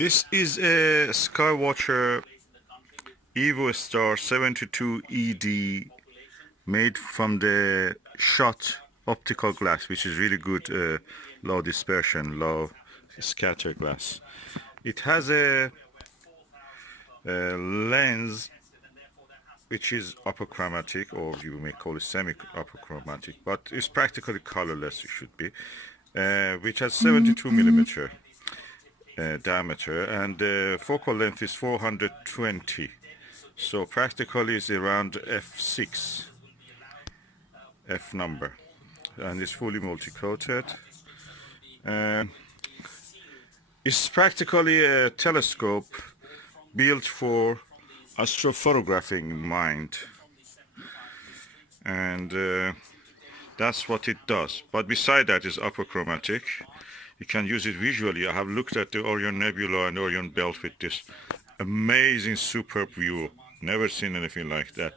This is a Skywatcher Evostar 72 ED made from the Shcott optical glass, which is really good, low dispersion, low scatter glass. It has a lens which is apochromatic, or you may call it semi-apochromatic, but it's practically colorless, it should be, which has 72 millimeter diameter, and the focal length is 420, so practically it's around f6 f number, and it's fully multi-coated. It's practically a telescope built for astrophotographing in mind, and that's what it does. But beside that is apochromatic. You can use it visually. I have looked at the Orion Nebula and Orion Belt with this amazing, superb view. Never seen anything like that.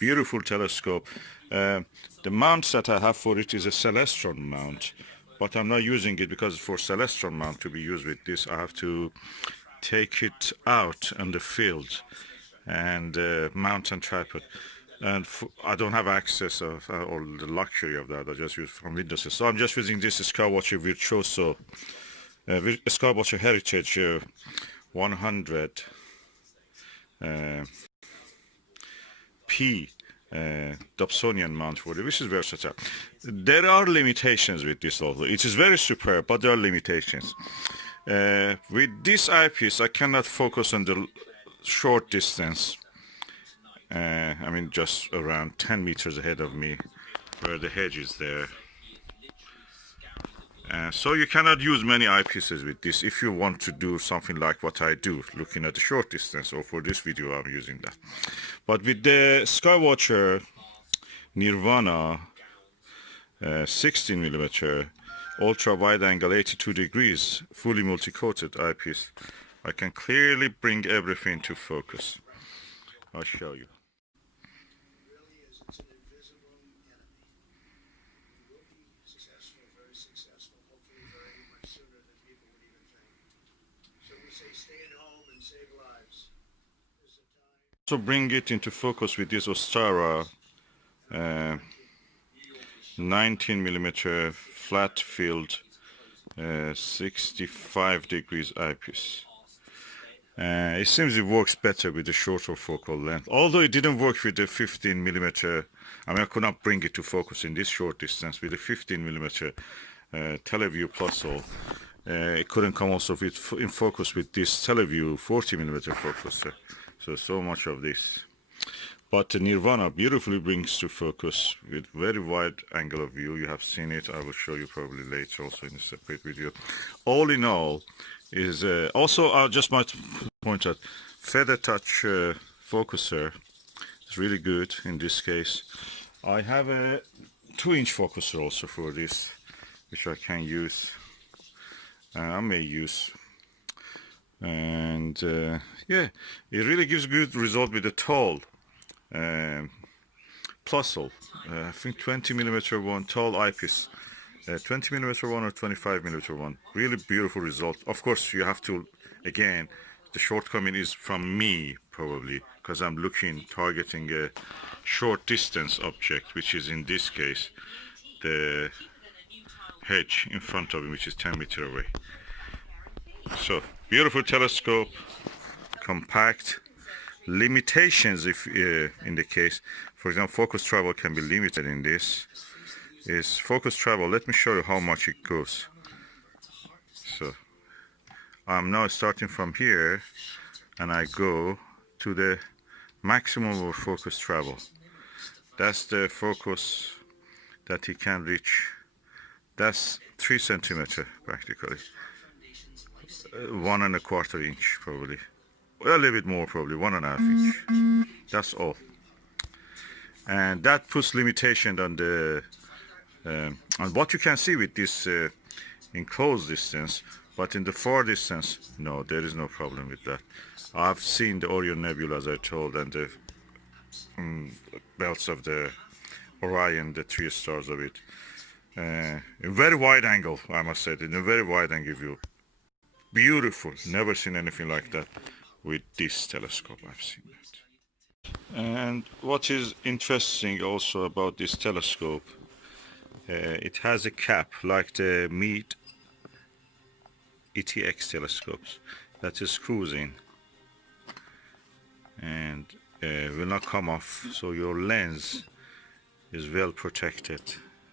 Beautiful telescope. The mount that I have for it is a Celestron mount, but I'm not using it because for Celestron mount to be used with this, I have to take it out on the field and mount on tripod. And I don't have access of or the luxury of that. I just use from Windows. So I'm just using this Skywatcher Virtuoso, Skywatcher Heritage 100 P Dobsonian mount for it, which is versatile. There are limitations with this also. It is very superb, but there are limitations. With this eyepiece, I cannot focus on the short distance. I mean, just around 10 meters ahead of me, where the hedge is there. So you cannot use many eyepieces with this if you want to do something like what I do, looking at the short distance, or for this video I'm using that. But with the Skywatcher Nirvana 16 millimeter ultra wide angle 82 degrees fully multi-coated eyepiece, I can clearly bring everything to focus. I'll show you. So bring it into focus with this Ostara 19 millimeter flat field 65 degrees eyepiece. It seems it works better with the shorter focal length, although it didn't work with the 15 millimeter. I mean, I could not bring it to focus in this short distance with the 15 millimeter TeleVue Plus. It couldn't come also in focus with this TeleVue 40 millimeter focuser. So much of this. But the Nirvana beautifully brings to focus with very wide angle of view. You have seen it. I will show you probably later also in a separate video. All in all, is also I just might point out feather touch focuser is really good in this case. I have a 2-inch focuser also for this, which I can use. I may use. And yeah, it really gives good result with the tall Plusle. I think 20 millimeter one tall eyepiece, 20 millimeter one or 25 millimeter one. Really beautiful result. Of course, you have to, again, the shortcoming is from me probably, because I'm targeting a short distance object, which is in this case the hedge in front of me, which is 10 meters away. So beautiful telescope, compact. Limitations, if in the case, for example, focus travel can be limited in this. Is focus travel. Let me show you how much it goes. So I'm now starting from here, and I go to the maximum of focus travel. That's the focus that he can reach. That's 3 centimeters practically. 1 1/4 inch probably, well, a little bit more probably, 1.5 inch. That's all, and that puts limitation on the on what you can see with this in close distance. But in the far distance, no, there is no problem with that. I've seen the Orion Nebula, as I told, and the belts of the Orion, the 3 stars of it, in very wide angle, I must say, in a very wide angle view. beautiful. Never seen anything like that with this telescope. I've seen that. And what is interesting also about this telescope, it has a cap like the Meade ETX telescopes that is screws in and will not come off, so your lens is well protected,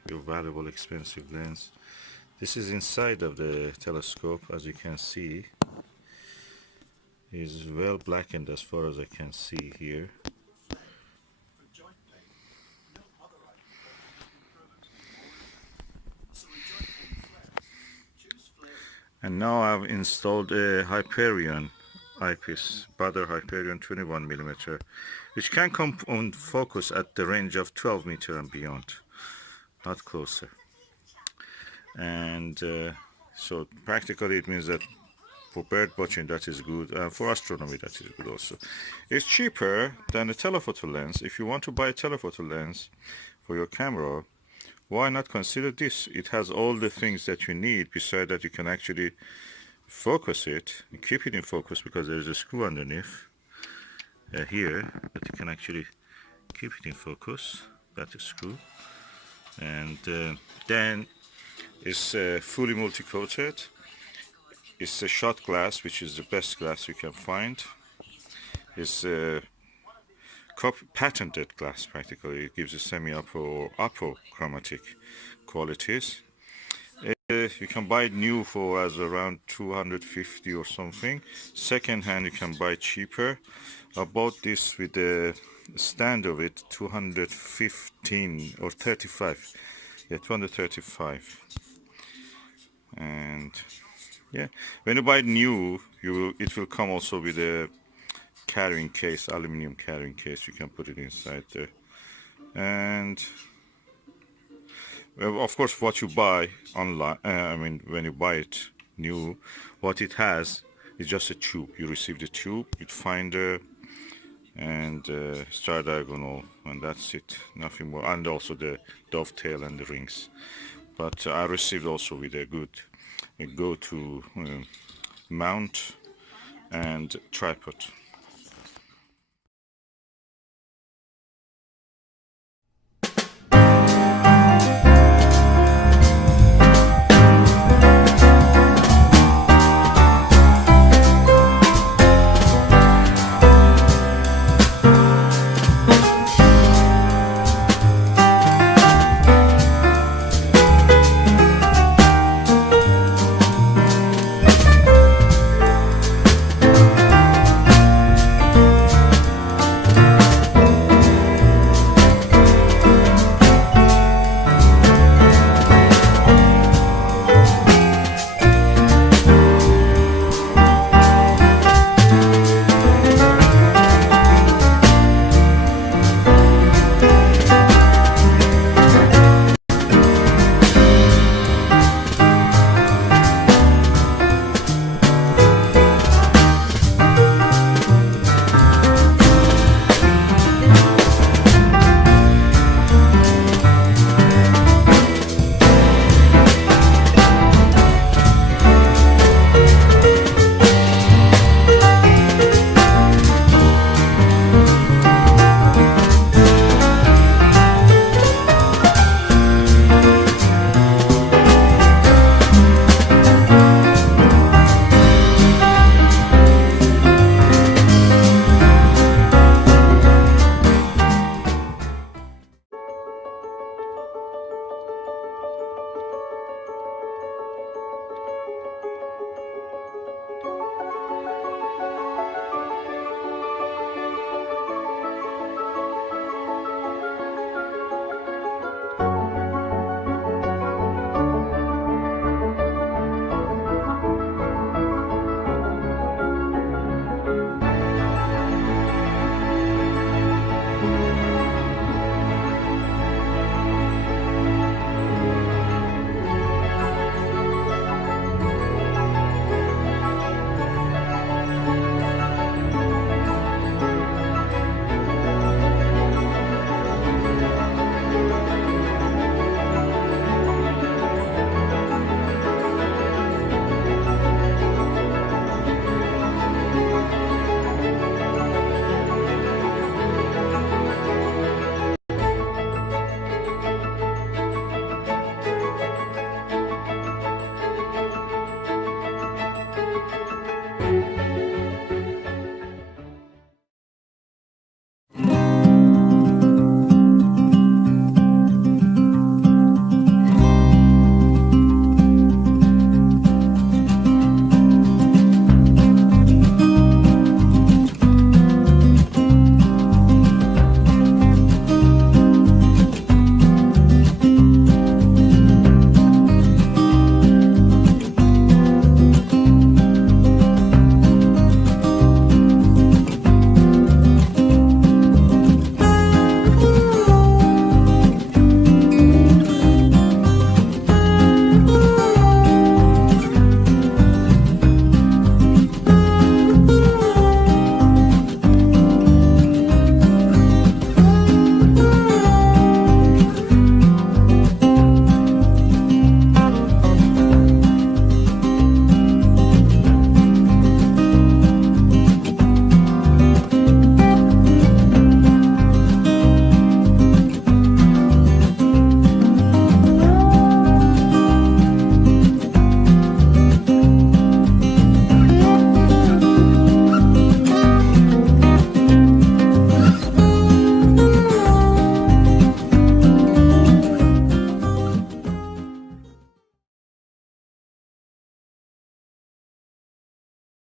your valuable expensive lens. This is inside of the telescope, as you can see. It is well blackened as far as I can see here. And now I've installed a Hyperion eyepiece, Butter Hyperion 21mm, which can come on focus at the range of 12 meter and beyond, not closer. And so practically it means that for bird watching that is good, and for astronomy that is good also. It's cheaper than a telephoto lens. If you want to buy a telephoto lens for your camera, why not consider this? It has all the things that you need. Besides that, you can actually focus it and keep it in focus because there's a screw underneath here that you can actually keep it in focus. That is screw. And then it's fully multi-coated. It's a Shcott glass, which is the best glass you can find. It's patented glass practically. It gives a semi-apo or apochromatic qualities. You can buy it new for as around 250 or something. Second hand you can buy cheaper. I bought this with the stand of it 215 or 35. Yeah, 235. And yeah, when you buy it new, it will come also with a carrying case, aluminum carrying case. You can put it inside there. And of course, what you buy online, when you buy it new, what it has is just a tube. You receive the tube, you finder, and star diagonal, and that's it. Nothing more. And also the dovetail and the rings. But I received also with a good go-to mount and tripod.